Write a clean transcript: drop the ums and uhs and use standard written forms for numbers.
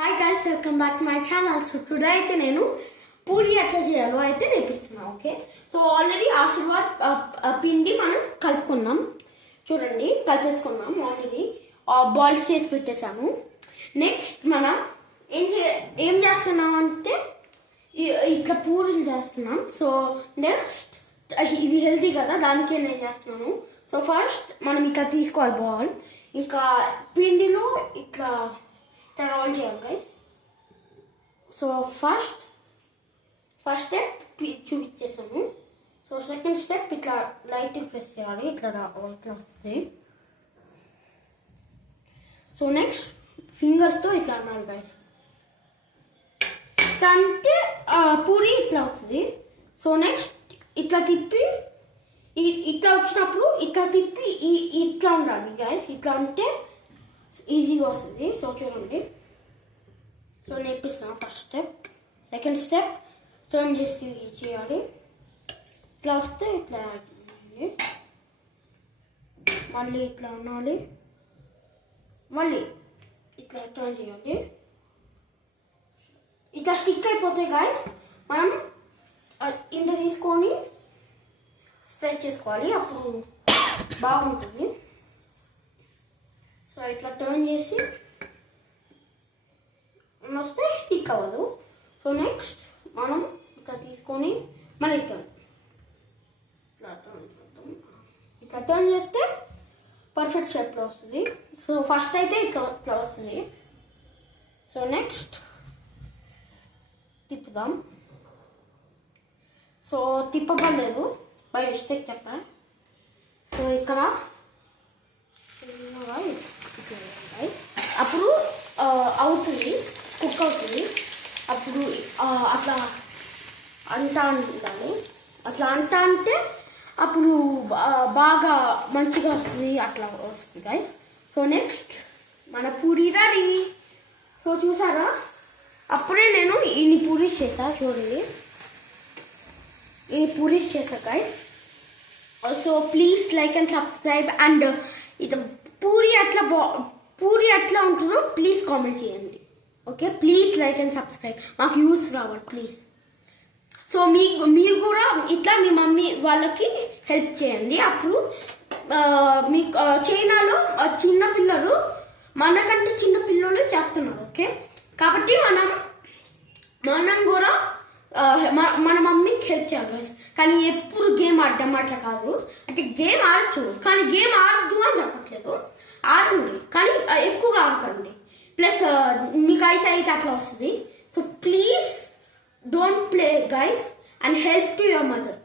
Hi guys, welcome back to my channel. So today అయితే నేను పూరి ఎట్లా చేయాలో అయితే నేర్పిస్తున్నా. ఓకే, సో ఆల్రెడీ ఆశీర్వాద్ పిండి మనం కలుపుకున్నాం. చూడండి, కలిపేసుకున్నాం. ఆల్రెడీ బాల్స్ చేసి పెట్టేసాము. నెక్స్ట్ మనం ఏం చేస్తున్నాం అంటే ఇట్లా పూరీలు చేస్తున్నాం. సో నెక్స్ట్ ఇది హెల్తీ కదా, దానికే నేను చేస్తున్నాను. సో ఫస్ట్ మనం ఇట్లా తీసుకోవాలి బాల్, ఇంకా పిండిలో ఇట్లా రోల్ చేయాలి గైస్. సో ఫస్ట్ స్టెప్ చూపించేసాము. సో సెకండ్ స్టెప్ ఇట్లా లైట్ ప్రెస్ చేయాలి, ఇట్లా వస్తుంది. సో నెక్స్ట్ ఫింగర్స్తో ఇట్లా అన్నాను గైస్. ఇట్లా అంటే పూరి ఇట్లా వస్తుంది. సో నెక్స్ట్ ఇట్లా తిప్పి ఇట్లా వచ్చినప్పుడు ఇట్లా తిప్పి ఇట్లా ఉండాలి గైస్. ఇట్లా ఉంటే ఈజీగా వస్తుంది. సో చూడండి, సో నేర్పిస్తాను. First step, second step turn చేసి చేయాలి. ఇట్లా వస్తే ఇట్లా మళ్ళీ ఇట్లా అనాలి, మళ్ళీ ఇట్లా టర్న్ చేయాలి. ఇట్లా స్టిక్ అయిపోతే గాయస్ మనం ఇంత తీసుకొని స్ప్రెడ్ చేసుకోవాలి, అప్పుడు బాగుంటుంది. సో ఇట్లా టర్న్ చేసి వస్తే స్టిక్ అవ్వదు. సో నెక్స్ట్ మనం ఇట్లా తీసుకొని మళ్ళీ ఇట్లా టర్న్ చేస్తే పర్ఫెక్ట్ షేప్లో వస్తుంది. సో ఫస్ట్ అయితే ఇట్లా వస్తుంది. సో నెక్స్ట్ తిప్పుదాం. సో తిప్పబడలేదు, బై మిస్టేక్ చెప్పా. సో ఇక్కడ అప్పుడు అవుతుంది, కుక్ అవుతుంది. అప్పుడు అట్లా ఉండాలి. అట్లా అంటే అప్పుడు బాగా మంచిగా వస్తుంది, అట్లా వస్తుంది గైస్. సో నెక్స్ట్ మన పూరి రెడీ. సో చూసారా, అప్పుడే నేను ఇన్ని పూరీస్ చేసా. చూడండి, ఇన్ని పూరీస్ చేసా guys. So please like and subscribe. And ఇది పూరి ఎట్లా ఉంటుందో ప్లీజ్ కామెంట్ చేయండి. Okay, please like and subscribe, మాకు యూస్ రావాలి ప్లీజ్. సో మీరు కూడా ఇట్లా మీ మమ్మీ వాళ్ళకి హెల్ప్ చేయండి. అప్పుడు మీకు చైనాలో చిన్నపిల్లలు మనకంటే చిన్న పిల్లలు చేస్తున్నారు. ఓకే, కాబట్టి మనం కూడా మన మమ్మీకి హెల్ప్ చేయాలి. కానీ ఎప్పుడు గేమ్ ఆడడం అట్లా కాదు. అంటే గేమ్ ఆడచ్చు, కానీ గేమ్ ఆడద్దు అని చెప్పట్లేదు, ఆడండి కానీ ఎక్కువగా ఆడకండి. ప్లస్ మీకు ఐసైట్ అట్లా వస్తుంది. So please don't play guys and help to your mother.